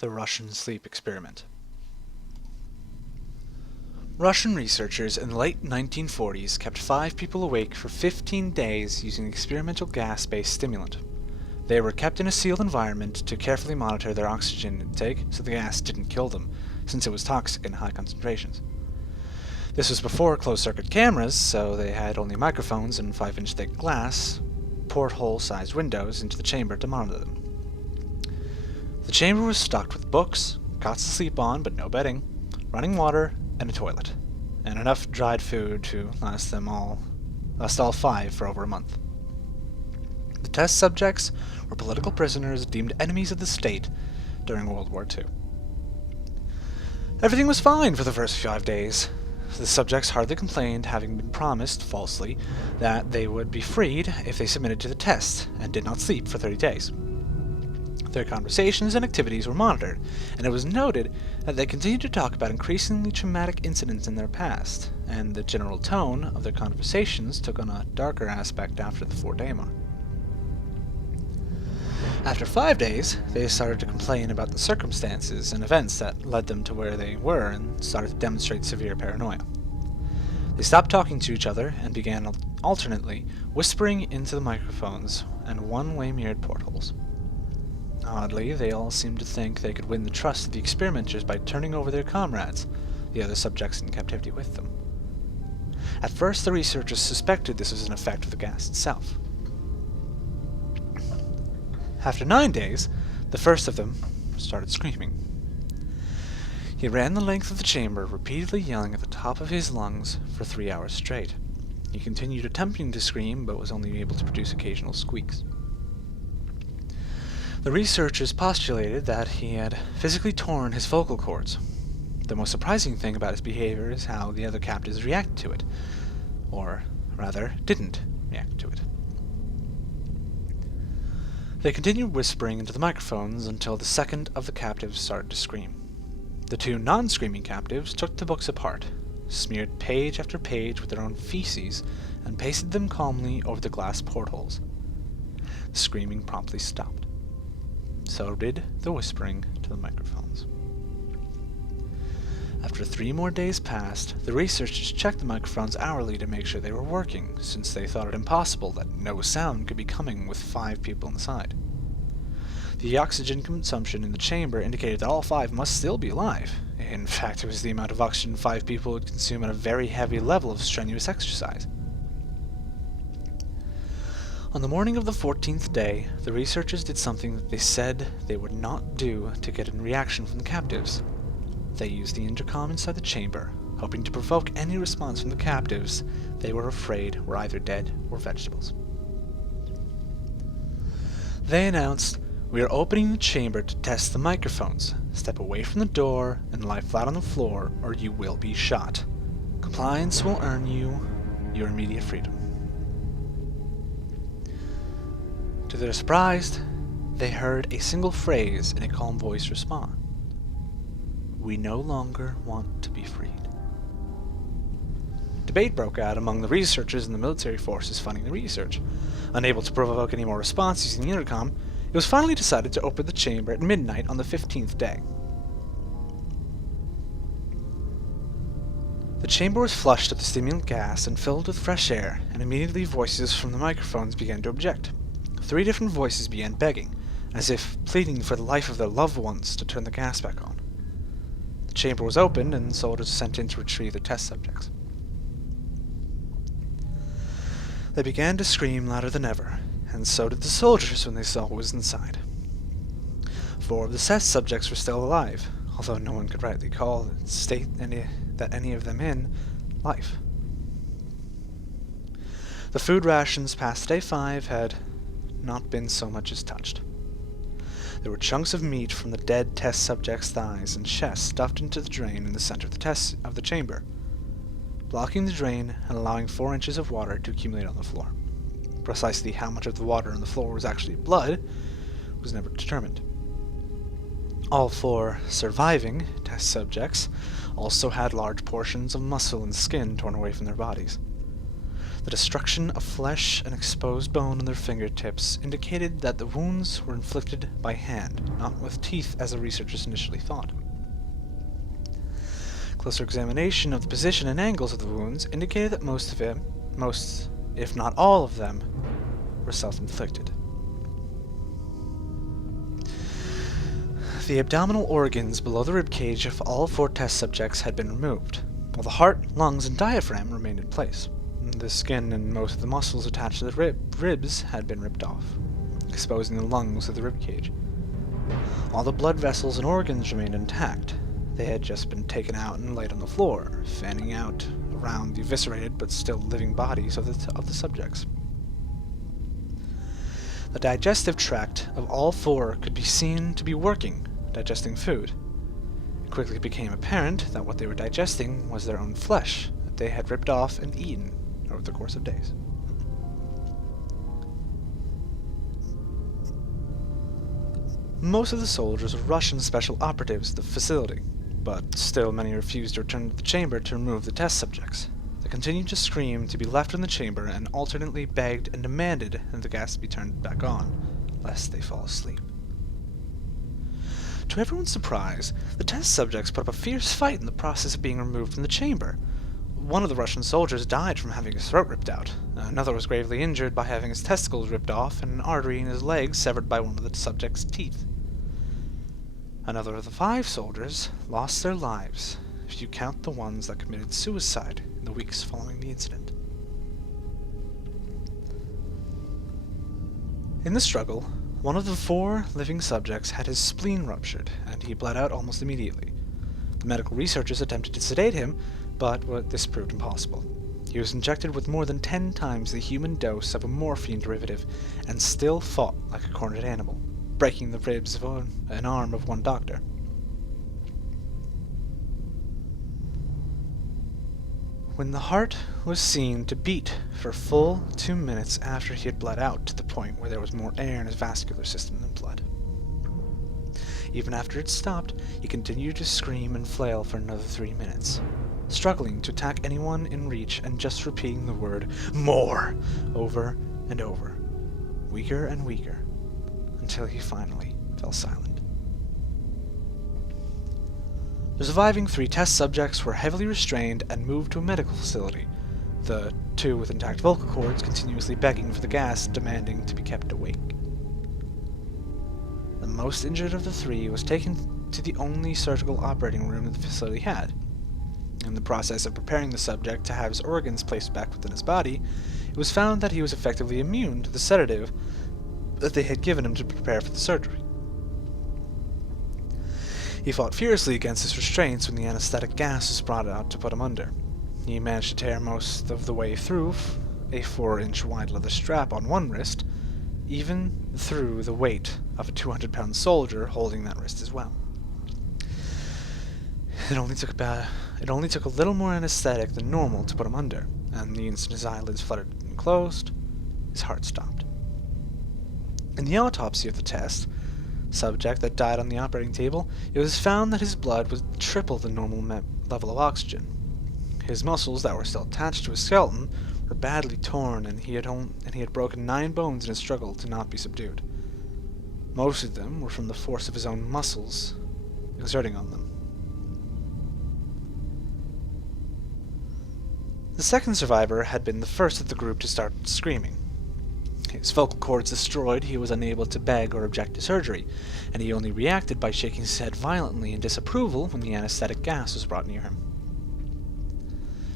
The Russian Sleep Experiment. Russian researchers in the late 1940s kept 5 people awake for 15 days using experimental gas-based stimulant. They were kept in a sealed environment to carefully monitor their oxygen intake so the gas didn't kill them, since it was toxic in high concentrations. This was before closed-circuit cameras, so they had only microphones and 5-inch thick glass, porthole-sized windows into the chamber to monitor them. The chamber was stocked with books, cots to sleep on but no bedding, running water, and a toilet, and enough dried food to last all 5 for over a month. The test subjects were political prisoners deemed enemies of the state during World War II. Everything was fine for the first 5 days. The subjects hardly complained, having been promised, falsely, that they would be freed if they submitted to the test, and did not sleep for 30 days. Their conversations and activities were monitored, and it was noted that they continued to talk about increasingly traumatic incidents in their past, and the general tone of their conversations took on a darker aspect after the 4-day mark. After 5 days, they started to complain about the circumstances and events that led them to where they were and started to demonstrate severe paranoia. They stopped talking to each other and began alternately whispering into the microphones and one-way mirrored portholes. Oddly, they all seemed to think they could win the trust of the experimenters by turning over their comrades, the other subjects in captivity with them. At first, the researchers suspected this was an effect of the gas itself. After 9 days, the first of them started screaming. He ran the length of the chamber, repeatedly yelling at the top of his lungs for 3 hours straight. He continued attempting to scream, but was only able to produce occasional squeaks. The researchers postulated that he had physically torn his vocal cords. The most surprising thing about his behavior is how the other captives reacted to it, or rather, didn't react to it. They continued whispering into the microphones until the second of the captives started to scream. The 2 non-screaming captives took the books apart, smeared page after page with their own feces, and pasted them calmly over the glass portholes. The screaming promptly stopped. So did the whispering to the microphones. After 3 more days passed, the researchers checked the microphones hourly to make sure they were working, since they thought it impossible that no sound could be coming with 5 people inside. The oxygen consumption in the chamber indicated that all 5 must still be alive. In fact, it was the amount of oxygen 5 people would consume at a very heavy level of strenuous exercise. On the morning of the 14th day, the researchers did something that they said they would not do to get a reaction from the captives. They used the intercom inside the chamber, hoping to provoke any response from the captives they were afraid were either dead or vegetables. They announced, "We are opening the chamber to test the microphones. Step away from the door and lie flat on the floor, or you will be shot. Compliance will earn you your immediate freedom." To their surprise, they heard a single phrase in a calm voice respond. "We no longer want to be freed." Debate broke out among the researchers and the military forces funding the research. Unable to provoke any more response using the intercom, it was finally decided to open the chamber at midnight on the 15th day. The chamber was flushed with the stimulant gas and filled with fresh air, and immediately voices from the microphones began to object. 3 different voices began begging, as if pleading for the life of their loved ones to turn the gas back on. The chamber was opened, and soldiers sent in to retrieve the test subjects. They began to scream louder than ever, and so did the soldiers when they saw what was inside. 4 of the test subjects were still alive, although no one could rightly call any of them in life. The food rations past day 5 had not been so much as touched. There were chunks of meat from the dead test subjects' thighs and chests stuffed into the drain in the center of the chamber, blocking the drain and allowing 4 inches of water to accumulate on the floor. Precisely how much of the water on the floor was actually blood was never determined. All 4 surviving test subjects also had large portions of muscle and skin torn away from their bodies. The destruction of flesh and exposed bone on their fingertips indicated that the wounds were inflicted by hand, not with teeth as the researchers initially thought. Closer examination of the position and angles of the wounds indicated that most, if not all of them, were self-inflicted. The abdominal organs below the ribcage of all 4 test subjects had been removed, while the heart, lungs, and diaphragm remained in place. The skin and most of the muscles attached to the ribs had been ripped off, exposing the lungs of the ribcage. All the blood vessels and organs remained intact. They had just been taken out and laid on the floor, fanning out around the eviscerated but still living bodies of the subjects. The digestive tract of all 4 could be seen to be working, digesting food. It quickly became apparent that what they were digesting was their own flesh that they had ripped off and eaten over the course of days. Most of the soldiers were Russian special operatives at the facility, but still many refused to return to the chamber to remove the test subjects. They continued to scream to be left in the chamber and alternately begged and demanded that the gas be turned back on, lest they fall asleep. To everyone's surprise, the test subjects put up a fierce fight in the process of being removed from the chamber. One of the Russian soldiers died from having his throat ripped out. Another was gravely injured by having his testicles ripped off and an artery in his leg severed by one of the subject's teeth. Another of the 5 soldiers lost their lives, if you count the ones that committed suicide in the weeks following the incident. In the struggle, one of the 4 living subjects had his spleen ruptured, and he bled out almost immediately. The medical researchers attempted to sedate him, but this proved impossible. He was injected with more than 10 times the human dose of a morphine derivative, and still fought like a cornered animal, breaking the ribs of an arm of one doctor. When the heart was seen to beat for a full 2 minutes after he had bled out to the point where there was more air in his vascular system than blood. Even after it stopped, he continued to scream and flail for another 3 minutes, struggling to attack anyone in reach and just repeating the word "more" over and over, weaker and weaker, until he finally fell silent. The surviving 3 test subjects were heavily restrained and moved to a medical facility, the 2 with intact vocal cords continuously begging for the gas, demanding to be kept awake. The most injured of the 3 was taken to the only surgical operating room that the facility had. In the process of preparing the subject to have his organs placed back within his body, it was found that he was effectively immune to the sedative that they had given him to prepare for the surgery. He fought fiercely against his restraints when the anesthetic gas was brought out to put him under. He managed to tear most of the way through a 4-inch wide leather strap on one wrist, even through the weight of a 200-pound soldier holding that wrist as well. It only took a little more anesthetic than normal to put him under, and the instant his eyelids fluttered and closed, his heart stopped. In the autopsy of the test subject that died on the operating table, it was found that his blood was triple the normal level of oxygen. His muscles that were still attached to his skeleton were badly torn, and he had broken 9 bones in his struggle to not be subdued. Most of them were from the force of his own muscles exerting on them. The second survivor had been the first of the group to start screaming. His vocal cords destroyed, he was unable to beg or object to surgery, and he only reacted by shaking his head violently in disapproval when the anesthetic gas was brought near him.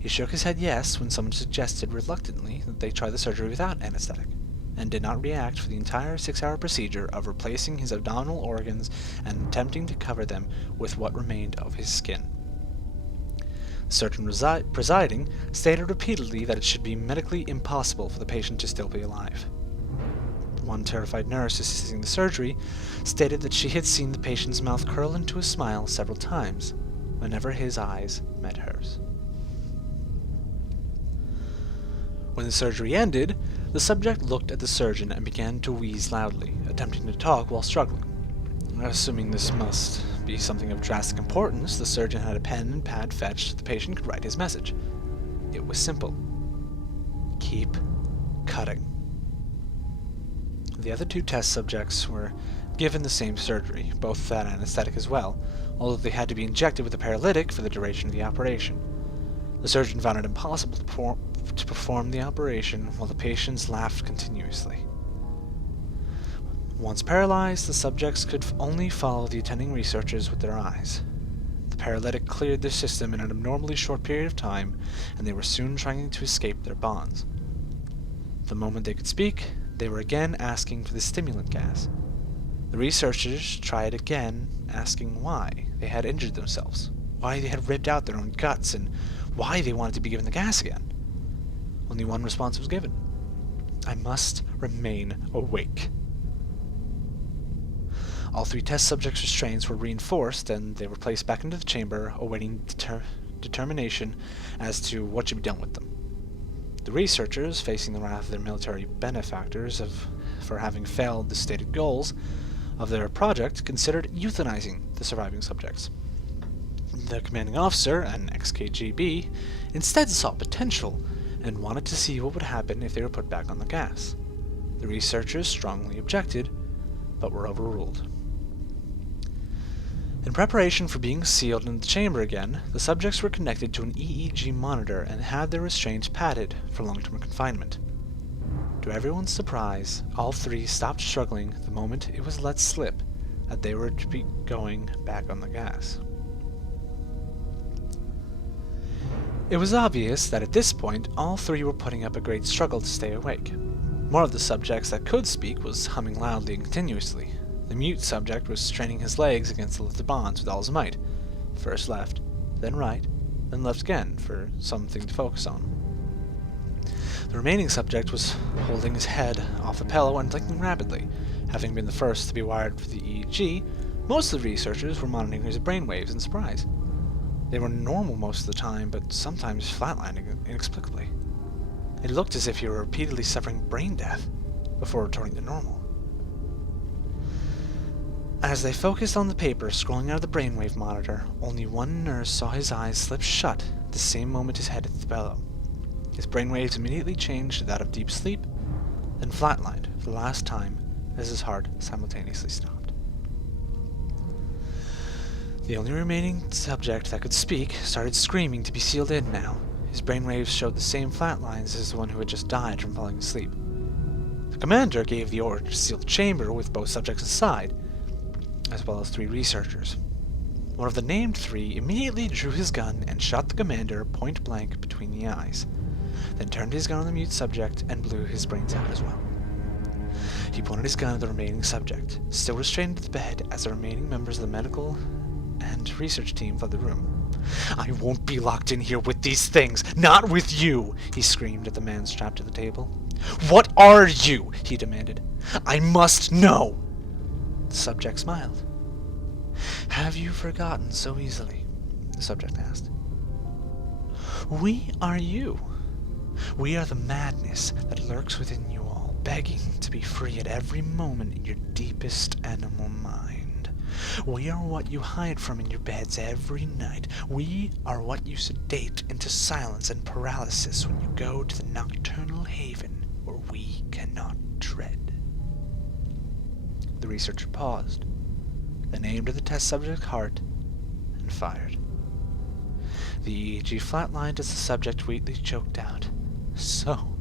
He shook his head yes when someone suggested reluctantly that they try the surgery without anesthetic, and did not react for the entire 6-hour procedure of replacing his abdominal organs and attempting to cover them with what remained of his skin. The surgeon presiding stated repeatedly that it should be medically impossible for the patient to still be alive. One terrified nurse assisting the surgery stated that she had seen the patient's mouth curl into a smile several times whenever his eyes met hers. When the surgery ended, the subject looked at the surgeon and began to wheeze loudly, attempting to talk while struggling. Assuming this must be something of drastic importance, the surgeon had a pen and pad fetched so the patient could write his message. It was simple. keep cutting. The other 2 test subjects were given the same surgery, both that anesthetic as well, although they had to be injected with a paralytic for the duration of the operation. The surgeon found it impossible to perform the operation while the patients laughed continuously. Once paralyzed, the subjects could only follow the attending researchers with their eyes. The paralytic cleared their system in an abnormally short period of time, and they were soon trying to escape their bonds. The moment they could speak, they were again asking for the stimulant gas. The researchers tried again, asking why they had injured themselves, why they had ripped out their own guts, and why they wanted to be given the gas again. Only one response was given: I must remain awake. All 3 test subjects' restraints were reinforced, and they were placed back into the chamber, awaiting determination as to what should be done with them. The researchers, facing the wrath of their military benefactors for having failed the stated goals of their project, considered euthanizing the surviving subjects. The commanding officer, an ex-KGB, instead saw potential and wanted to see what would happen if they were put back on the gas. The researchers strongly objected, but were overruled. In preparation for being sealed in the chamber again, the subjects were connected to an EEG monitor and had their restraints padded for long-term confinement. To everyone's surprise, all 3 stopped struggling the moment it was let slip that they were to be going back on the gas. It was obvious that at this point all 3 were putting up a great struggle to stay awake. One of the subjects that could speak was humming loudly and continuously. The mute subject was straining his legs against the lifted bonds with all his might. First left, then right, then left again for something to focus on. The remaining subject was holding his head off the pillow and blinking rapidly. Having been the first to be wired for the EEG, most of the researchers were monitoring his brainwaves in surprise. They were normal most of the time, but sometimes flatlining inexplicably. It looked as if he were repeatedly suffering brain death before returning to normal. As they focused on the paper scrolling out of the brainwave monitor, only one nurse saw his eyes slip shut at the same moment his head hit the pillow. His brainwaves immediately changed to that of deep sleep, then flatlined for the last time as his heart simultaneously stopped. The only remaining subject that could speak started screaming to be sealed in now. His brainwaves showed the same flat lines as the one who had just died from falling asleep. The commander gave the order to seal the chamber with both subjects inside, as well as 3 researchers. One of the named 3 immediately drew his gun and shot the commander point blank between the eyes, then turned his gun on the mute subject and blew his brains out as well. He pointed his gun at the remaining subject, still restrained to the bed as the remaining members of the medical and research team fled the room. "I won't be locked in here with these things! Not with you!" he screamed at the man strapped to the table. "What are you?" he demanded. "I must know!" The subject smiled. "Have you forgotten so easily?" the subject asked. "We are you. We are the madness that lurks within you all, begging to be free at every moment in your deepest animal mind. We are what you hide from in your beds every night. We are what you sedate into silence and paralysis when you go to the nocturnal haven where we cannot tread." The researcher paused, then aimed at the test subject's heart and fired. The EEG flatlined as the subject weakly choked out, "So,